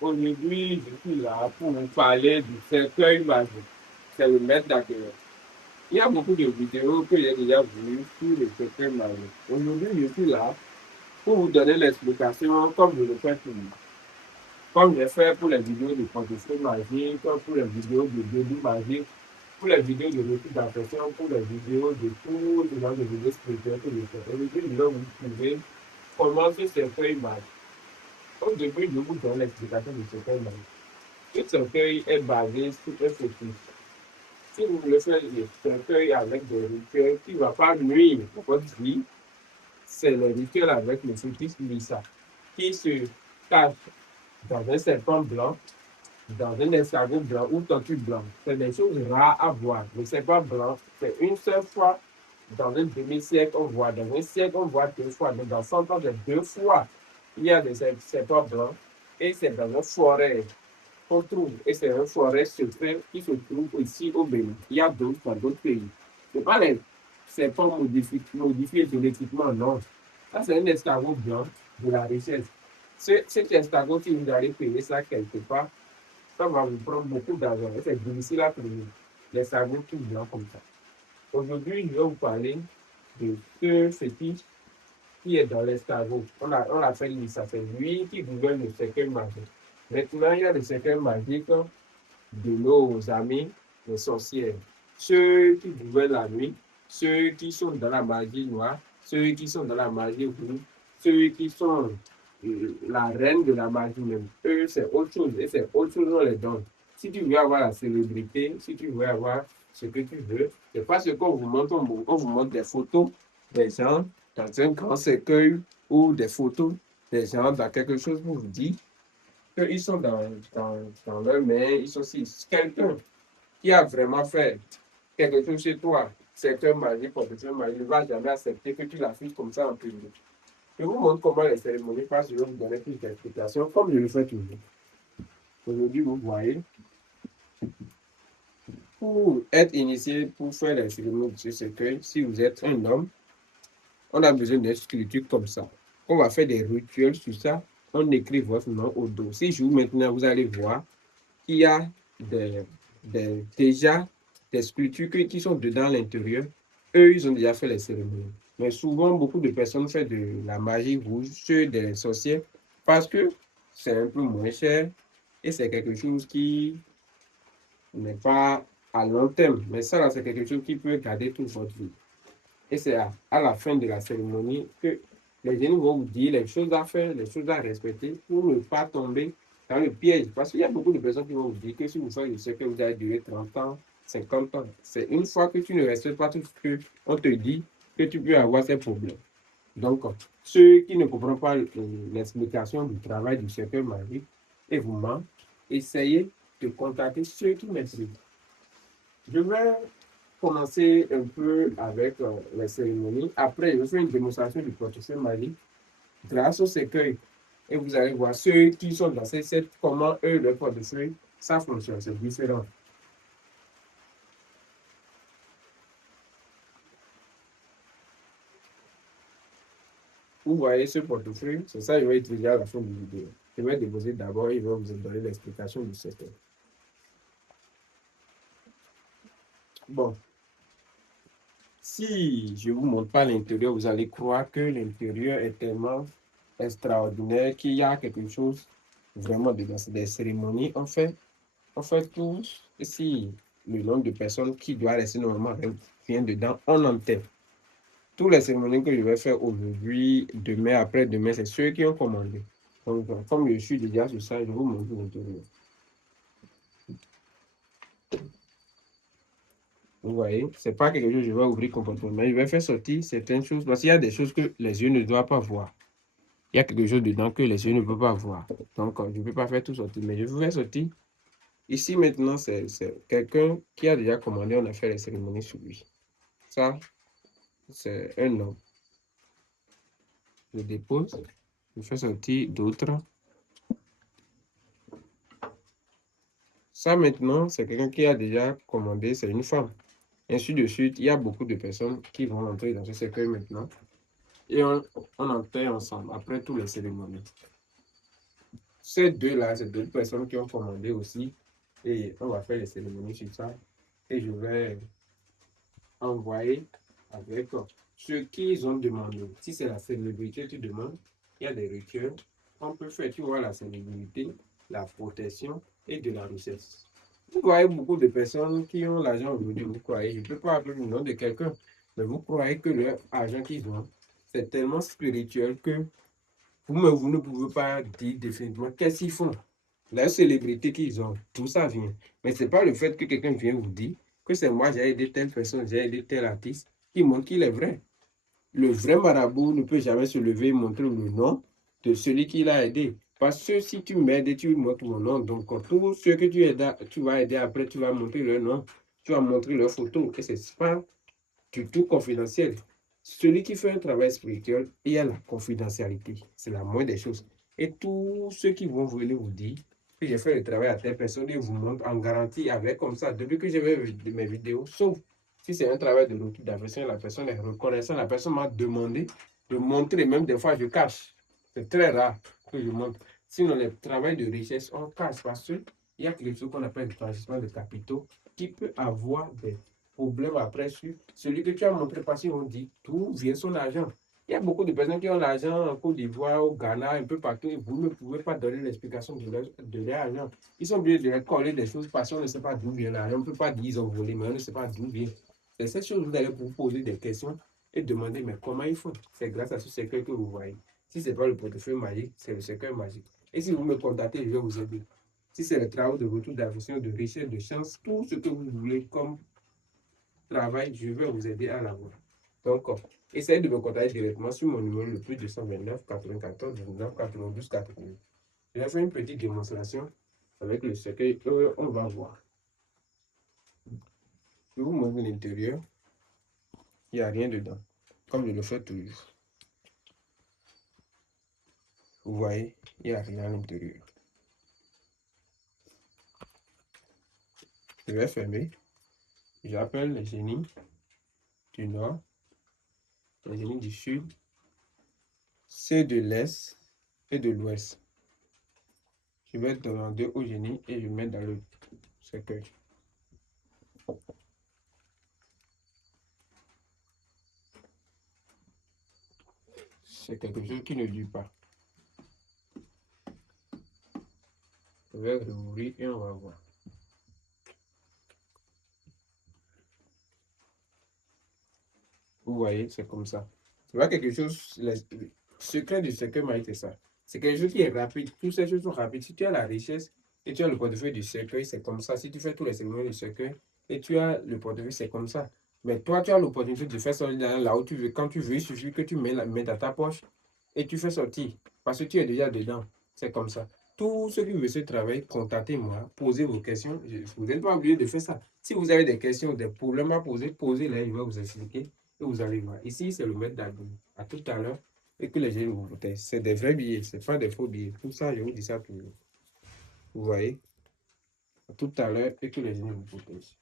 Aujourd'hui, je suis là pour vous parler du cercueil magique. C'est le maître d'accueil. Il y a beaucoup de vidéos que j'ai déjà vues sur le cercueil magique. Aujourd'hui, je suis là pour vous donner l'explication comme je le fais toujours. Comme j'ai fait pour les vidéos de professeur magique, pour les vidéos de début magique, pour les vidéos de récit d'affection, pour les vidéos de tous les gens de vidéos spirituelles que je fais. Aujourd'hui, je vais vous prouver comment ce cercueil marche. Au début, je vous donne l'explication du cercueil magique. Ce cercueil est basé sur un fétiche. Si vous voulez faire le cercueil avec des rituels qui ne vont pas nuire à votre vie, c'est le rituel avec le fétiche Lisa, qui se cache dans un serpent blanc, dans un escargot blanc ou tortue blanc. C'est des choses rares à voir. Le serpent blanc, c'est une seule fois dans un demi-siècle, on voit. Dans un siècle, on voit deux fois. Mais dans 100 ans, c'est deux fois. Il y a des serpents blancs et c'est dans une forêt qu'on trouve, et c'est un forêt secret qui se trouve ici au Bénin. Il y a d'autres dans d'autres pays. Ce n'est pas les serpents modifiés génétiquement, non. Ça, c'est un escargot blanc de la richesse. Cet escargot, si vous allez payer ça quelque part, ça va vous prendre beaucoup d'argent. Et c'est difficile à payer. L'escargot tout blanc comme ça. Aujourd'hui, je vais vous parler de ce fétiche qui est dans l'escargot. On l'appelle lui, ça fait lui qui gouverne le cercueil magique. Maintenant, il y a le cercueil magique de nos amis, les sorcières. Ceux qui gouvernent la nuit, ceux qui sont dans la magie noire, ceux qui sont dans la magie rouge, ceux qui sont la reine de la magie même. Eux, c'est autre chose. Et c'est autre chose, on les donne. Si tu veux avoir la célébrité, si tu veux avoir ce que tu veux, c'est pas ce qu'on vous montre. On vous montre des photos des gens dans un grand cercueil ou des photos des gens dans quelque chose pour vous dire qu'ils sont dans leur main, ils sont aussi quelqu'un qui a vraiment fait quelque chose chez toi, c'est un mari, professeur mari, ne va jamais accepter que tu l'affiches comme ça en public. Je vous montre comment les cérémonies passent, je vais vous donner plus d'explications, comme je le fais toujours. Aujourd'hui, vous voyez, pour être initié, pour faire les cérémonies de ce cercueil, si vous êtes un homme, on a besoin d'une sculpture comme ça. On va faire des rituels sur ça, on écrit votre nom au dos. Si je vous maintenant, vous allez voir qu'il y a déjà des sculptures qui sont dedans à l'intérieur. Eux, ils ont déjà fait les cérémonies. Mais souvent, beaucoup de personnes font de la magie rouge, ceux des sorciers, parce que c'est un peu moins cher et c'est quelque chose qui n'est pas à long terme. Mais ça, là, c'est quelque chose qui peut garder toute votre vie. Et c'est à la fin de la cérémonie que les jeunes vont vous dire les choses à faire, les choses à respecter pour ne pas tomber dans le piège. Parce qu'il y a beaucoup de personnes qui vont vous dire que si vous faites ce que vous allez durer 30 ans, 50 ans. C'est une fois que tu ne respectes pas tout ce qu'on te dit que tu peux avoir ces problèmes. Donc, ceux qui ne comprennent pas l'explication du travail du cercle magique et vous mentent, essayez de contacter ceux qui maîtrisent. Je vais commencer un peu avec les cérémonies. Après, je vais faire une démonstration du professeur magique grâce au cercueil. Et vous allez voir ceux qui sont dans ces sets, comment eux, leur portefeuille, ça fonctionne, c'est différent. Vous voyez ce portefeuille, c'est ça que je vais utiliser à la fin de la vidéo. Je vais déposer d'abord et je vais vous donner l'explication du cercueil. Bon, si je ne vous montre pas l'intérieur, vous allez croire que l'intérieur est tellement extraordinaire qu'il y a quelque chose vraiment dedans. C'est des cérémonies, on fait tous, si le nombre de personnes qui doit rester normalement vient dedans, on enterre. Tous les cérémonies que je vais faire aujourd'hui, demain, après-demain, c'est ceux qui ont commandé. Donc, comme je suis déjà sur ça, je vous montre l'intérieur. Vous voyez, c'est pas quelque chose que je vais ouvrir complètement, mais je vais faire sortir certaines choses parce qu'il y a des choses que les yeux ne doivent pas voir. Il y a quelque chose dedans que les yeux ne peuvent pas voir. Donc, je ne peux pas faire tout sortir, mais je vais sortir. Ici, maintenant, c'est quelqu'un qui a déjà commandé, on a fait les cérémonies sur lui. Ça, c'est un homme. Je dépose, je fais sortir d'autres. Ça, maintenant, c'est quelqu'un qui a déjà commandé, c'est une femme. Ainsi de suite, il y a beaucoup de personnes qui vont entrer dans ce cercueil maintenant. Et on enterre ensemble, après toutes les cérémonies. ces deux-là, c'est deux personnes qui ont commandé aussi. Et on va faire les cérémonies sur ça. Et je vais envoyer avec ce qu'ils ont demandé. Si c'est la célébrité, tu demandes, il y a des rituels. On peut faire, tu vois, la célébrité, la protection et de la richesse. Vous voyez beaucoup de personnes qui ont l'argent aujourd'hui, vous croyez, je ne peux pas appeler le nom de quelqu'un, mais vous croyez que leur argent qu'ils ont, c'est tellement spirituel que vous ne pouvez pas dire définitivement qu'est-ce qu'ils font. La célébrité qu'ils ont, tout ça vient. Mais ce n'est pas le fait que quelqu'un vient vous dire que c'est moi, j'ai aidé telle personne, j'ai aidé tel artiste, qui montre qu'il est vrai. Le vrai marabout ne peut jamais se lever et montrer le nom de celui qui l'a aidé. Parce que si tu m'aides et tu montres mon nom, donc tous ceux que tu vas aider après, tu vas montrer leur nom, tu vas montrer leur photo. Et ce n'est pas du tout confidentiel. Celui qui fait un travail spirituel, il y a la confidentialité. C'est la moindre des choses. Et tous ceux qui vont venir vous dire que j'ai fait le travail à telle personne, ils vous montrent en garantie avec comme ça. Depuis que j'ai vu mes vidéos, sauf si c'est un travail de retour d'affection, la personne est reconnaissante. La personne m'a demandé de montrer, même des fois je cache. C'est très rare que je montre. Sinon, le travail de richesse, on cache parce qu'il y a quelque chose qu'on appelle le blanchissement de capitaux qui peut avoir des problème après sur celui que tu as montré parce qu'on dit d'où vient son argent. Il y a beaucoup de personnes qui ont l'argent en Côte d'Ivoire, au Ghana, un peu partout, et vous ne pouvez pas donner l'explication de leur argent. Ils sont obligés de leur coller des choses parce qu'on ne sait pas d'où vient l'argent. On ne peut pas dire qu'ils ont volé, mais on ne sait pas d'où vient. C'est cette chose, vous allez vous poser des questions et demander, mais comment ils font? C'est grâce à ce cercueil que vous voyez. Si ce n'est pas le portefeuille magique, c'est le cercueil magique. Et si vous me contactez, je vais vous aider. Si c'est le travail de retour d'investissement, de richesse, de chance, tout ce que vous voulez comme travail, je vais vous aider à l'avoir. Donc, essayez de me contacter directement sur mon numéro le plus 229 94 19 92 80. Je vais faire une petite démonstration avec le cercueil. On va voir. Je vous montre l'intérieur. Il n'y a rien dedans, comme je le fais toujours. Vous voyez, il n'y a rien à l'intérieur. Je vais fermer. J'appelle les génies du nord, les génies du sud, ceux de l'est et de l'ouest. Je vais demander au génie et je mets dans le cercueil. C'est quelque chose qui ne dure pas. Je vais rouvrir et on va voir. Vous voyez, c'est comme ça. Tu vois quelque chose, le secret du cercueil magique, c'est ça. C'est quelque chose qui est rapide. Toutes ces choses sont rapides. Si tu as la richesse et tu as le portefeuille du cercueil, c'est comme ça. Si tu fais tous les cérémonies du cercueil et tu as le portefeuille, c'est comme ça. Mais toi, tu as l'opportunité de faire ça là où tu veux. Quand tu veux, il suffit que tu mets dans ta poche et tu fais sortir. Parce que tu es déjà dedans. C'est comme ça. Tous ceux qui veulent ce travail, contactez-moi, posez vos questions. Vous n'êtes pas obligé de faire ça. Si vous avez des questions, des problèmes à poser, posez-les, je vais vous expliquer. Et vous allez voir. Ici, c'est le maître d'Agouni. À tout à l'heure. Et que les gens vous protègent. C'est des vrais billets, ce n'est pas des faux billets. Tout ça, je vous dis ça toujours. Vous voyez? À tout à l'heure et que les gens vous protègent.